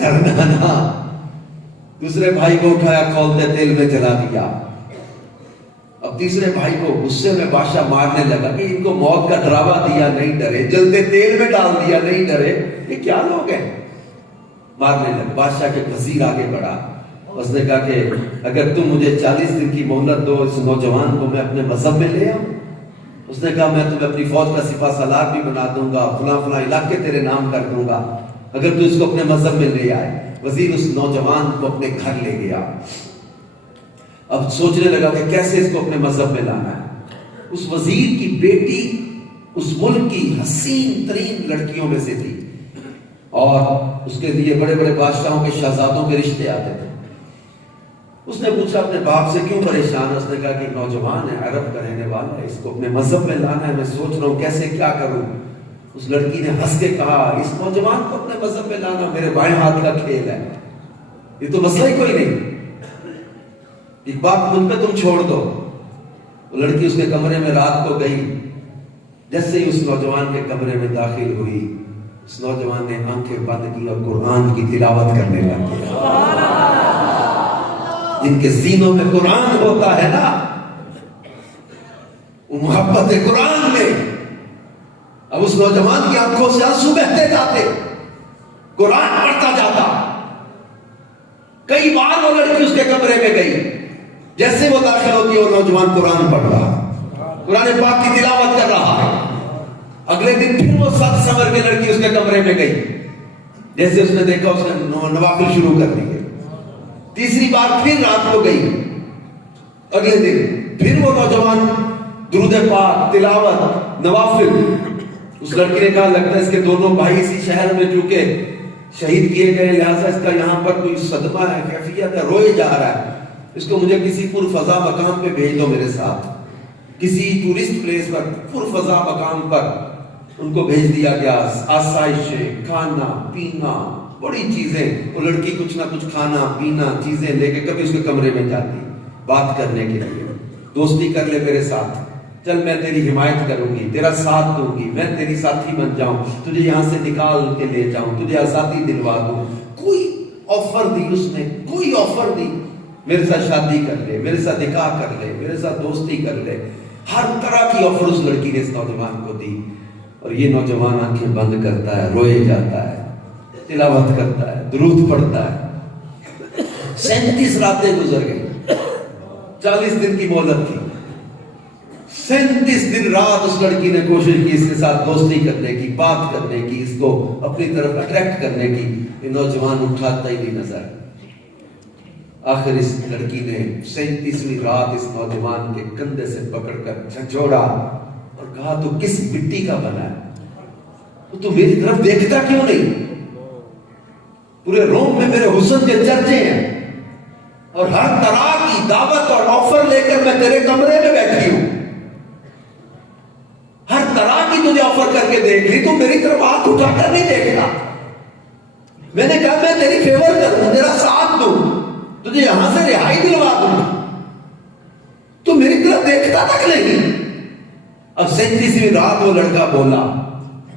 डरना ना। दूसरे भाई को उठाया, खौलते तेल में जला दिया। अब तीसरे भाई को गुस्से में बादशाह मारने लगा कि इनको मौत का डरावा दिया, नहीं डरे, जलते तेल में डाल दिया, नहीं डरे, ये क्या लोग हैं, मारने लगे। बादशाह के वजीर आगे बढ़ा, उसने कहा कि अगर तुम मुझे 40 दिन की मोहलत दो, इस नौजवान को मैं अपने मजहब में ले आऊं। उसने कहा मैं तुम्हें अपनी फौज का सिपा सालार भी बना दूंगा, फला फला इलाके तेरे नाम कर दूंगा, अगर तू इसको अपने मजहब में ले आए। वजीर उस नौजवान को अपने घर ले गया। अब सोचने लगा कि कैसे इसको अपने मजहब में लाना है। उस वजीर की बेटी उस मुल्क की हसीन तरीन लड़कियों में से थी और उसके लिए बड़े बड़े बादशाहों के शहजादों के रिश्ते आते थे। उसने पूछा अपने बाप से क्यों परेशान। उसने कहा कि नौजवान है, अरब का रहने वाला है, इसको अपने मजहब में लाना है, मैं सोच रहा हूं कैसे क्या करूं। उस लड़की ने हंस के कहा, इस नौजवान को अपने मजहब में लाना मेरे बाएं हाथ का खेल है, ये तो मसला ही कोई नहीं, एक बात मुझ पे तुम छोड़ दो। वो लड़की उसके कमरे में रात को गई। जैसे ही उस नौजवान के कमरे में दाखिल हुई, उस नौजवान ने आंखें बंद की और कुरान की तिलावत करने लगा। जिनके सीनों में कुरान होता है ना, वो मोहब्बत कुरान में, अब उस नौजवान की आंखों से आंसू बहते जाते, कुरान पढ़ता जाता। कई बार वो लड़की उसके कमरे में गई, जैसे वो दाखिल होती है वो नौजवान कुरान पढ़ रहा, कुरान पाक की तिलावत कर रहा है। अगले दिन फिर वो सच समझ के लड़की उसके कमरे में गई, जैसे उसने देखा उसने नवाफिल शुरू कर दिए। तीसरी बार फिर रात को गई, अगले दिन फिर वो नौजवान दुरूद पाक, तिलावत, नवाफिल। उस लड़की ने कहा लगता है इसके दोनों भाई इसी शहर में चूंकि शहीद किए गए, लिहाजा इसका यहाँ पर कोई सदमा है, कैफियत है, रोए जा रहा है, इसको मुझे किसी पुरफजा मकाम पे भेज दो मेरे साथ, किसी टूरिस्ट प्लेस पर, पुरफजा मकाम पर उनको भेज दिया गया। आसाइशें, खाना पीना, बड़ी चीजें। वो लड़की कुछ ना कुछ खाना पीना चीजें लेके कभी उसके कमरे में जाती, बात करने के लिए, दोस्ती कर ले मेरे साथ, चल मैं तेरी हिमायत करूंगी, तेरा साथ दूंगी, मैं तेरी साथी बन जाऊं, तुझे यहां से निकाल के ले जाऊं, तुझे आजादी दिलवा दूं। कोई ऑफर दी उसने, कोई ऑफर दी, मेरे साथ शादी कर ले, मेरे साथ निकाह कर ले, मेरे साथ दोस्ती कर ले। हर तरह की ऑफर उस लड़की ने इस नौजवान को दी। और ये नौजवान आंखें बंद करता है, रोए जाता है, तिलावत करता है, दुरूद पढ़ता है। 37 रातें गुजर गई, 40 दिन की मोहलत थी। 37 दिन रात उस लड़की ने कोशिश की इसके साथ दोस्ती करने की, बात करने की, इसको अपनी तरफ अट्रैक्ट करने की। ये नौजवान उठाता ही नहीं नजर। आखिर इस लड़की ने 37वीं रात इस नौजवान के कंधे से पकड़कर झंझोड़ा और कहा, तू किस मिट्टी का बना है, तू मेरी तरफ देखता क्यों नहीं? पूरे रोम में मेरे हुस्न के चर्चे हैं और हर तरह की दावत और ऑफर लेकर मैं तेरे कमरे में बैठी हूं, हर तरह की तुझे ऑफर करके देख ली, तू मेरी तरफ हाथ उठाकर नहीं देखता। मैंने कहा मैं तेरी फेवर करूं, तेरा साथ दूं, तुझे यहां से रिहाई दिलवा दूं, तू मेरी तरफ देखता तक नहीं। अब 37वीं रात वो लड़का बोला।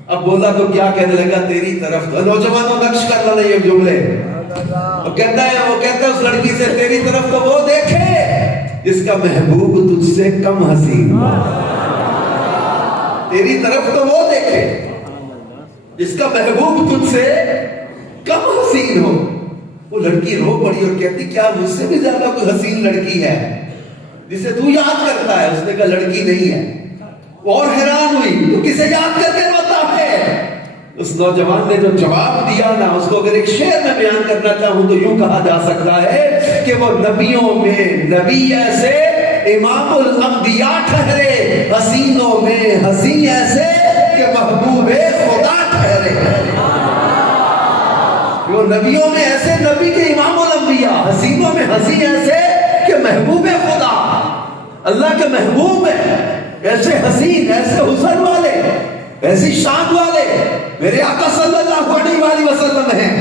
अब बोला तो क्या कहने लगा, तेरी तरफ तो नौजवानों नक्श करना नहीं है जुमले। वो कहता है उस लड़की से, तेरी तरफ तो वो देखे जिसका महबूब तुझसे कम हसीन, तेरी तरफ तो वो देखे जिसका महबूब तुझसे कम हसीन हो। वो लड़की रो पड़ी और कहती, क्या मुझसे भी ज्यादा कोई हसीन लड़की है जिसे तू याद करता है? उसने कहा लड़की नहीं है। और हैरान हुई, तो किसे याद करके रोता है? उस नौजवान ने जो जवाब दिया ना, उसको अगर एक शेर में बयान करना चाहूं तो यूं कहा जा सकता है कि वो नबियों में नबी ऐसे, इमामुल अंबिया ठहरे, हसीनों में हसी ऐसे कि महबूबे खुदा ठहरे। वो नबियों में ऐसे नबी के इमामुल अंबिया, हसीनों में हसी ऐसे कि महबूबे खुदा, अल्लाह के महबूब है, ऐसे हसीन, ऐसे हुस्न वाले, ऐसी शान वाले मेरे आका सल्लल्लाहु अलैहि वसल्लम हैं।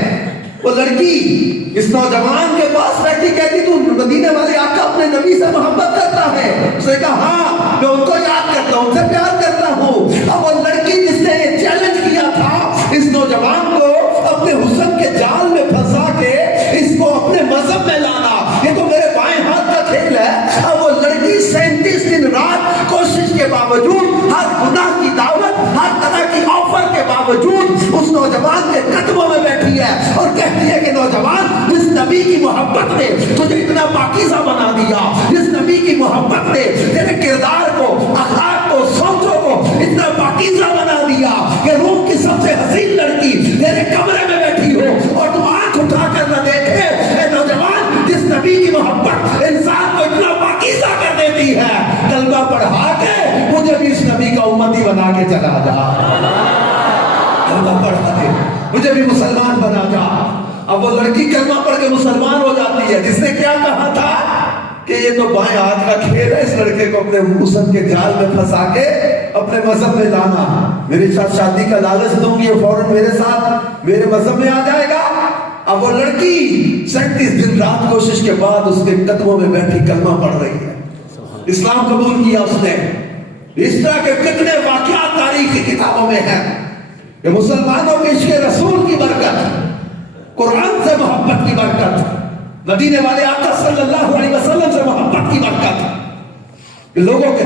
वो लड़की इस नौजवान के पास बैठी कहती, तू मदीने वाले आका अपने नबी से मोहब्बत करता है? उसने कहा हाँ, मैं उनको याद करता हूं, उनसे प्यार करता हूं। अब वो लड़की जिसने ये चैलेंज किया था इस नौजवान को अपने हुस्न के जाल में फंसा اور کہتی ہے کہ نوجوان، جس نبی کی محبت نے تجھے اتنا پاکیزہ بنا دیا، جس نبی کی محبت نے تیرے کردار کو، اخلاق کو، سوچوں کو اتنا پاکیزہ بنا دیا کہ روم کی سب سے حسین لڑکی تیرے کمرے میں بیٹھی ہو اور تم آنکھ اٹھا کر نہ دیکھے، اے نوجوان، جس نبی کی محبت انسان کو اتنا پاکیزہ کر دیتی ہے، کلمہ پڑھا کے مجھے بھی اس نبی کا امتی بنا کے چلا جا، کلمہ پڑھا کے مجھے بھی مسلمان بنا جا۔ اب وہ لڑکی کلمہ پڑھ کے مسلمان ہو جاتی ہے، جس نے کیا کہا تھا کہ یہ تو بائیں ہاتھ کا کھیل ہے، اس لڑکے کو اپنے مسلم کے جال میں پھنسا کے اپنے مذہب میں لانا، میرے ساتھ شادی کا لالچ دوں گی، فوراً میرے ساتھ میرے مذہب میں آ جائے گا۔ اب وہ لڑکی 37 دن رات کوشش کے بعد اس کے قدموں میں بیٹھی کلمہ پڑھ رہی ہے، اسلام قبول کیا اس نے۔ اس طرح کے کتنے واقعات تاریخ کی کتابوں میں ہیں کہ مسلمانوں کے عشق رسول کی برکت، قرآن سے محبت کی برکت، مدینے والے آقا صلی اللہ علیہ وسلم سے محبت کی برکت، لوگوں کے